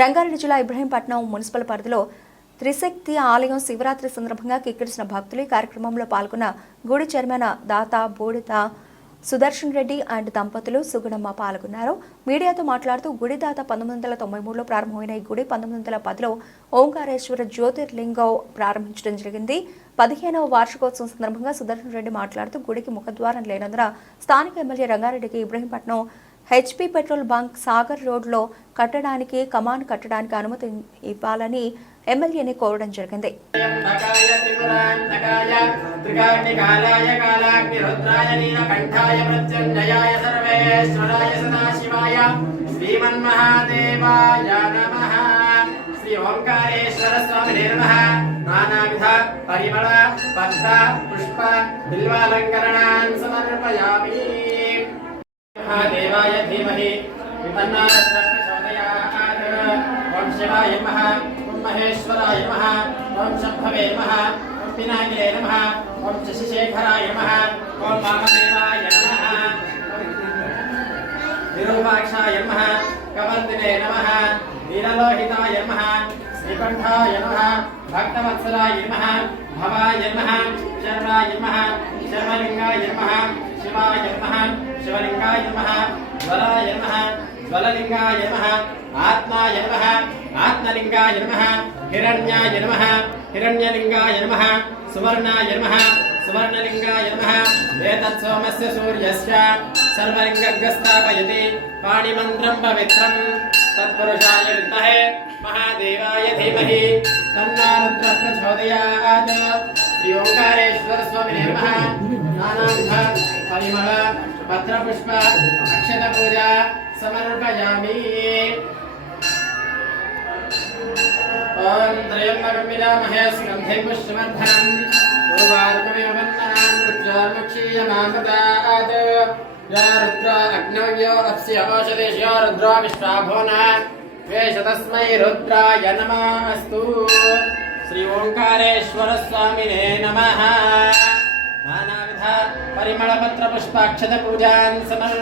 రంగారెడ్డి జిల్లా ఇబ్రహీంపట్నం మున్సిపల్ పరిధిలో త్రిశక్తి ఆలయం శివరాత్రి సందర్భంగా కిక్కిరిసిన భక్తులు కార్యక్రమంలో పాల్గొన్న గుడి చైర్మన్ దాత బూడిత సుదర్శన్ రెడ్డి అండ్ దంపతులు సుగుణమ్మ పాల్గొన్నారు. మీడియాతో మాట్లాడుతూ గుడి దాత 1993లో ప్రారంభమైన ఈ గుడి 1910లో ఓంకారేశ్వర జ్యోతిర్లింగం ప్రారంభించడం జరిగింది. 15వ వార్షికోత్సవం సందర్భంగా సుదర్శన్ రెడ్డి మాట్లాడుతూ గుడికి ముఖద్వారం లేనందున స్థానిక ఎమ్మెల్యే రంగారెడ్డికి Ibrahimpatnam HP petrol bunk Sagar రోడ్లో కట్టడానికి కమాన్ కట్టడానికి అనుమతి ఇవ్వాలని ఎమ్మెల్యేని కోరడం జరిగింది. ఓంకారేశ్వర స్వామి నిర్మః నానావిధ పరిమళ పత్ర పుష్ప బిల్వాలంకరణాన్ సమర్పయామి. దేవాయ ధీమహి విపన్నారత్నశోదయాత్. ఓం శివాయ నమః, ఓం మహేశ్వరాయ నమః, ఓం శంభవే నమః, ఓం పినాకినే నమః, ఓం శశిశేఖరాయ నమః, ఓం వామదేవాయ నమః, విరూపాక్షాయ నమః, కవందినే నమః, నీలలోహితాయ నమః, శ్రీకంఠాయ నమః, భక్తవత్సలాయ నమః, భవాయ నమః, శర్వాయ నమః, శర్వలింగాయ నమః, శివాయ నమః, శివలింగాయ నమః, జ్వలాయ నమః, జ్వలలింగాయ నమః, ఆత్మాయ నమః, ఆత్మలింగాయ నమః, హిరణ్యాయ నమః, హిరణ్యలింగాయ నమః, సువర్ణాయ నమః, సువర్ణలింగాయ నమః. ఏతత్ సోమస్య సూర్యస్య సర్వలింగస్థాపయతి పాణిమంత్రం పవిత్రం తత్పురుషాయ విద్మహే మహాదేవాయ ధీమహి తన్నో రుద్రః ప్రచోదయాత్. శ్రీ ఓంకారేశ్వర స్వామి నిర్మః నానావిధ పరిమళ పత్రపుష్ప అక్షత పూజ సమర్పయామి. ఓం త్రయంబకం విరామహే సుగంధిం పుష్పవర్ధనం పూర్వార్కమివ వందనాన్ మృత్యోర్ముక్షీయమామృతాత్. యా రుద్ర అగ్నవ్యో అస్య ఓషధేశో రుద్రో విశ్వాభువన వేష తస్మై రుద్రాయ నమస్తు. శ్రీ ఓంకారేశ్వర స్వామినే నమః. నానావిధ పరిమళ పత్ర పుష్పాక్షత పూజాన్ సమర్పయామి.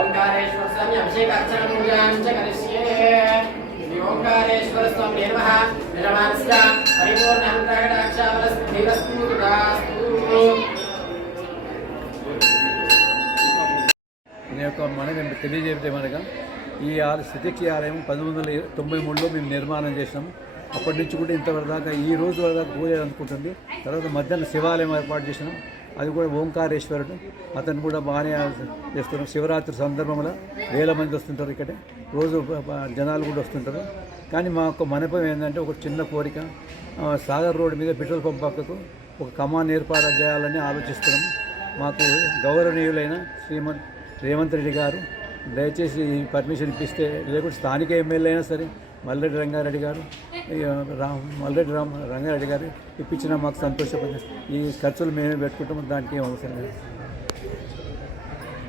ఓంకారేశ్వర స్వామి అభిషేక అర్చన పూజాం చ కరిష్యే. శ్రీ ఓంకారేశ్వర స్వామి నిర్మః యజమానస్య పరిపూర్ణ అనుగ్రహకటాక్షావలస్తిరస్తు తదాస్తు. దీని యొక్క మనకి తెలియజేయమనగా ఈ స్థితికి ఆలయం 1993లో మేము నిర్మాణం చేసినాము. అప్పటి నుంచి కూడా ఇంతవరకు దాకా ఈ రోజు వరకు పూజ అనుకుంటుంది. తర్వాత మధ్యాహ్నం శివాలయం ఏర్పాటు చేసినాం. అది కూడా ఓంకారేశ్వరుడు, అతను కూడా బాగానే చేస్తున్నాం. శివరాత్రి సందర్భంలో వేల మంది వస్తుంటారు. ఇక్కడ రోజు జనాలు కూడా వస్తుంటారు. కానీ మా యొక్క మనపం ఏంటంటే ఒక చిన్న కోరిక, సాగర్ రోడ్డు మీద పెట్రోల్ పంప్ పక్కకు ఒక కమాన్ ఏర్పాటు చేయాలని ఆలోచిస్తున్నాం. మాకు గౌరవనీయులైన శ్రీమన్ రేవంత్ రెడ్డి గారు దయచేసి ఈ పర్మిషన్ ఇప్పిస్తే, లేకుంటే స్థానిక ఎమ్మెల్యే అయినా సరే మల్లెడ్డి రంగారెడ్డి గారు రంగారెడ్డి గారు ఇప్పించినా మాకు సంతోషపడి, ఈ ఖర్చులు మేమే పెట్టుకుంటాము, దానికి ఏం అవసరం లేదు.